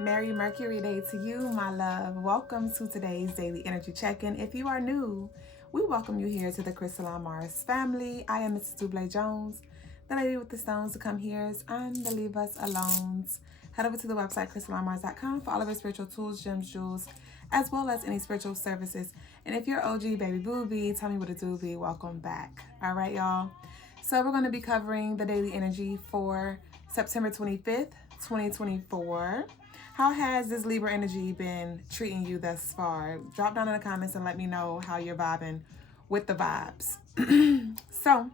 Merry Mercury Day to you, my love. Welcome to today's daily energy check-in. If you are new, we welcome you here to the Crystaline Mars family. I am Mrs. Duüblè Jones, the lady with the stones to come here and the leave us alones. Head over to the website crystalinmars.com for all of our spiritual tools, gems, jewels, as well as any spiritual services. And if you're OG baby booby, tell me what a doobie. Welcome back. All right, y'all. So we're going to be covering the daily energy for September 25th, 2024. How has this Libra energy been treating you thus far? Drop down in the comments and let me know how you're vibing with the vibes. So,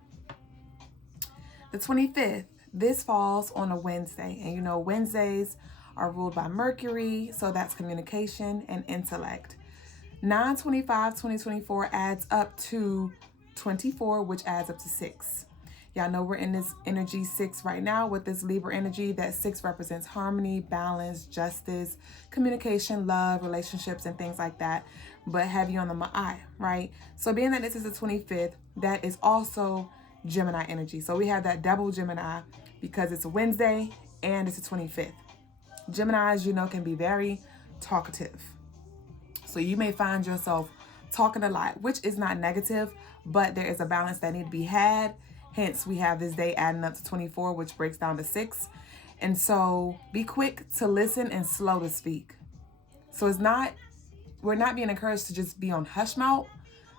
the 25th, this falls on a Wednesday. And you know, Wednesdays are ruled by Mercury, so that's communication and intellect. 9/25/2024 adds up to 24, which adds up to 6. Y'all know we're in this energy 6 right now with this Libra energy. That 6 represents harmony, balance, justice, communication, love, relationships, and things like that. But heavy on the eye, right? So being that this is the 25th, that is also Gemini energy. So we have that double Gemini because it's a Wednesday and it's the 25th. Gemini, as you know, can be very talkative. So you may find yourself talking a lot, which is not negative, but there is a balance that needs to be had. Hence, we have this day adding up to 24, which breaks down to 6. And so be quick to listen and slow to speak. So we're not being encouraged to just be on hush mouth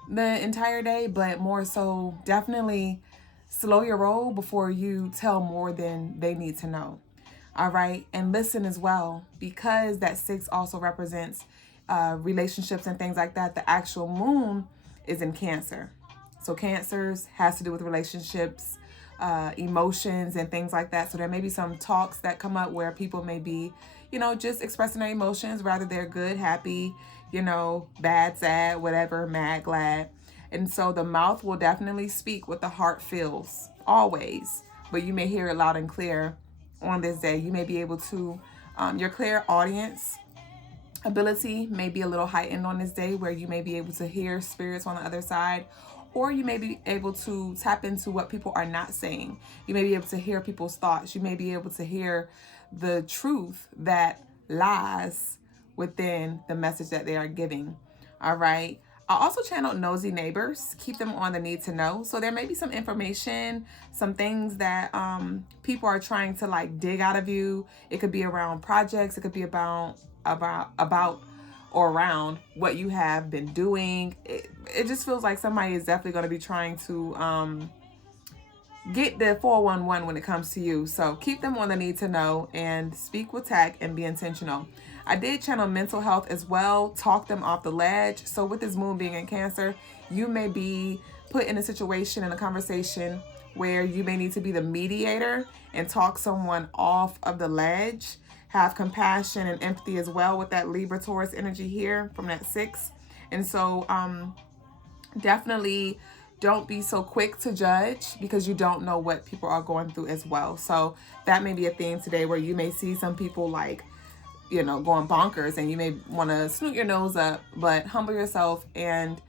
the entire day, but more so definitely slow your roll before you tell more than they need to know. All right. And listen as well, because that 6 also represents relationships and things like that. The actual moon is in Cancer. So Cancers has to do with relationships, emotions, and things like that. So there may be some talks that come up where people may be, just expressing their emotions, whether they're good, happy, bad, sad, whatever, mad, glad. And so the mouth will definitely speak what the heart feels, always. But you may hear it loud and clear on this day. You may be able to, your clear audience ability may be a little heightened on this day, where you may be able to hear spirits on the other side, or you may be able to tap into what people are not saying. You may be able to hear people's thoughts. You may be able to hear the truth that lies within the message that they are giving. All right. I also channeled nosy neighbors, keep them on the need to know. So there may be some information, some things that people are trying to dig out of you. It could be around projects. It could be about or around what you have been doing. It just feels like somebody is definitely going to be trying to get the 411 when it comes to you. So keep them on the need to know and speak with tact and be intentional. I did channel mental health as well, talk them off the ledge. So with this moon being in Cancer, you may be put in a situation, in a conversation, where you may need to be the mediator and talk someone off of the ledge. Have compassion and empathy as well with that Libra Taurus energy here from that 6. And so definitely don't be so quick to judge, because you don't know what people are going through as well. So that may be a theme today, where you may see some people going bonkers, and you may want to snoot your nose up, but humble yourself and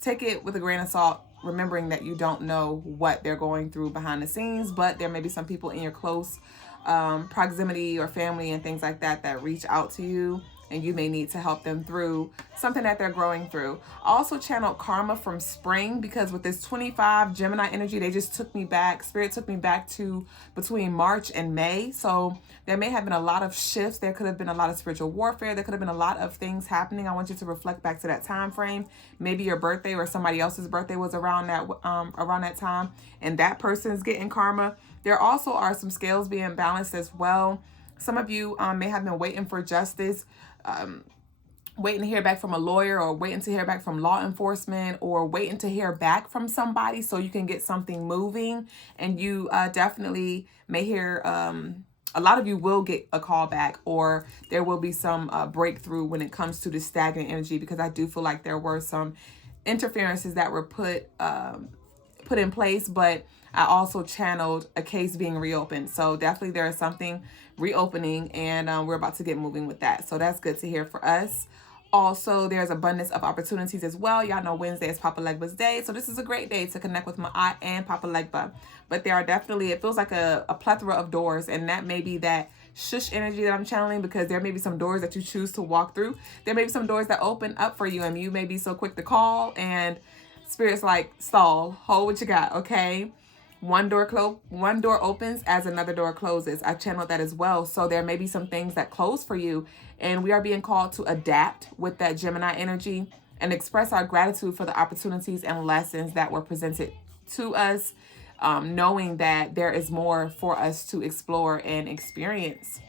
take it with a grain of salt, remembering that you don't know what they're going through behind the scenes. But there may be some people in your close proximity or family and things like that reach out to you, and you may need to help them through something that they're growing through. I also channeled karma from spring, because with this 25 Gemini energy, they just took me back. Spirit took me back to between March and May. So there may have been a lot of shifts. There could have been a lot of spiritual warfare. There could have been a lot of things happening. I want you to reflect back to that time frame. Maybe your birthday or somebody else's birthday was around that time, and that person's getting karma. There also are some scales being balanced as well. Some of you may have been waiting for justice, waiting to hear back from a lawyer, or waiting to hear back from law enforcement, or waiting to hear back from somebody so you can get something moving. And you definitely may hear, a lot of you will get a call back, or there will be some breakthrough when it comes to the stagnant energy, because I do feel like there were some interferences that were put in place, but I also channeled a case being reopened. So definitely there is something reopening, and we're about to get moving with that. So that's good to hear for us. Also, there's abundance of opportunities as well. Y'all know Wednesday is Papa Legba's day. So this is a great day to connect with my and Papa Legba. But there are definitely, it feels like a plethora of doors. And that may be that shush energy that I'm channeling, because there may be some doors that you choose to walk through. There may be some doors that open up for you and you may be so quick to call, and Spirit's like, stall, hold what you got, okay? One door opens as another door closes. I channeled that as well. So there may be some things that close for you, and we are being called to adapt with that Gemini energy and express our gratitude for the opportunities and lessons that were presented to us, knowing that there is more for us to explore and experience.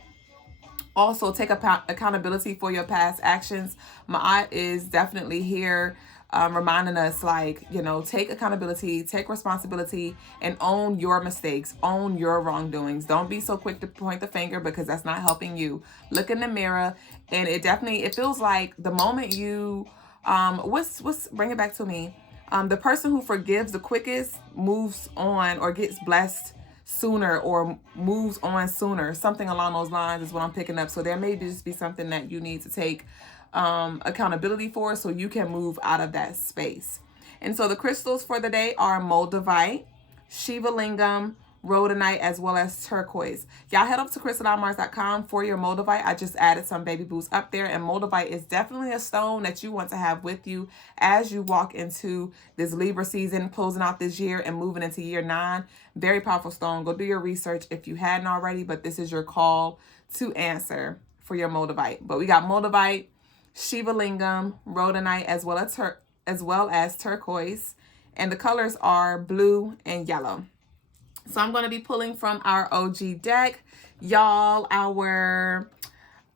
Also, take accountability for your past actions. Ma'at is definitely here, reminding us, like, you know, take accountability, take responsibility, and own your mistakes, own your wrongdoings. Don't be so quick to point the finger, because that's not helping you. Look in the mirror, and it feels like the moment you, bring it back to me. The person who forgives the quickest moves on or gets blessed sooner or moves on sooner. Something along those lines is what I'm picking up. So there may just be something that you need to take accountability for, so you can move out of that space. And so the crystals for the day are moldavite, Shiva lingam, rhodonite, as well as turquoise. Y'all head up to crystalinemars.com for your moldavite. I just added some baby boots up there, and moldavite is definitely a stone that you want to have with you as you walk into this Libra season, closing out this year and moving into year 9. Very powerful stone. Go do your research if you hadn't already, but this is your call to answer for your moldavite. But we got moldavite, Shiva lingam, rhodonite, as well as turquoise, and the colors are blue and yellow. So I'm going to be pulling from our OG deck. Y'all, our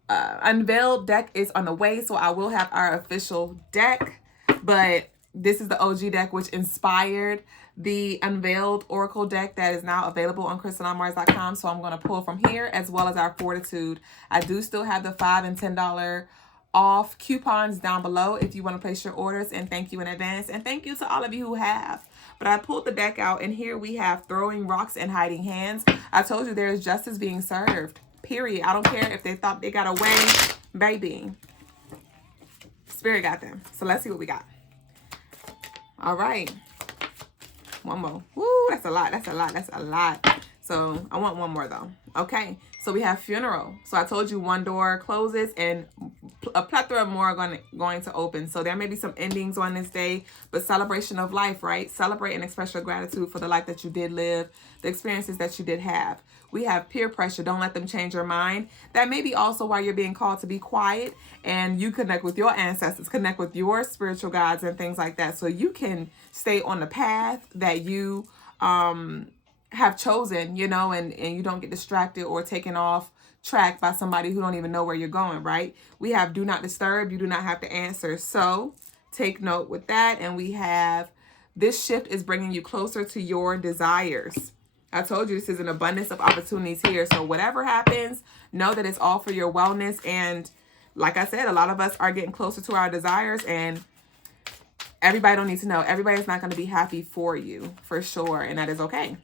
Unveiled deck is on the way, so I will have our official deck. But this is the OG deck, which inspired the Unveiled Oracle deck that is now available on crystalinemars.com. So I'm going to pull from here, as well as our Fortitude. I do still have the $5 and $10 off coupons down below if you want to place your orders, and thank you in advance, and thank you to all of you who have. But I pulled the deck out, and here we have throwing rocks and hiding hands. I told you there is justice being served, period. I don't care if they thought they got away, baby. Spirit got them. So let's see what we got. All right, one more. Woo, that's a lot. That's a lot. So I want one more though. Okay, so we have funeral. So I told you one door closes and a plethora of more are going to open. So there may be some endings on this day, but celebration of life, right? Celebrate and express your gratitude for the life that you did live, the experiences that you did have. We have peer pressure. Don't let them change your mind. That may be also why you're being called to be quiet, and you connect with your ancestors, connect with your spiritual guides and things like that, so you can stay on the path that you have chosen, you know, and you don't get distracted or taken off track by somebody who don't even know where you're going, right? We have do not disturb. You do not have to answer. So take note with that. And we have this shift is bringing you closer to your desires. I told you this is an abundance of opportunities here. So whatever happens, know that it's all for your wellness. And like I said, a lot of us are getting closer to our desires, and everybody don't need to know. Everybody is not going to be happy for you, for sure. And that is okay.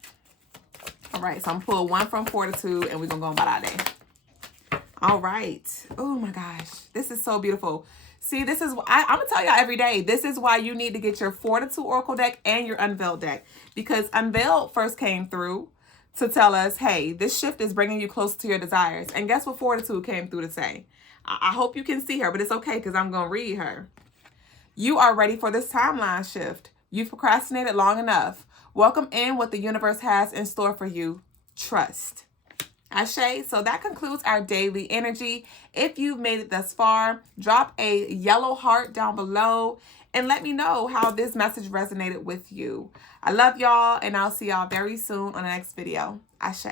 All right, so I'm pulling one from Fortitude, and we're going to go about our day. All right. Oh, my gosh. This is so beautiful. See, this is, I'm going to tell y'all every day, this is why you need to get your Fortitude Oracle deck and your Unveiled deck. Because Unveiled first came through to tell us, hey, this shift is bringing you closer to your desires. And guess what Fortitude came through to say? I hope you can see her, but it's okay because I'm going to read her. You are ready for this timeline shift. You've procrastinated long enough. Welcome in what the universe has in store for you. Trust. Ashe. So that concludes our daily energy. If you've made it thus far, drop a yellow heart down below and let me know how this message resonated with you. I love y'all, and I'll see y'all very soon on the next video. Ashe.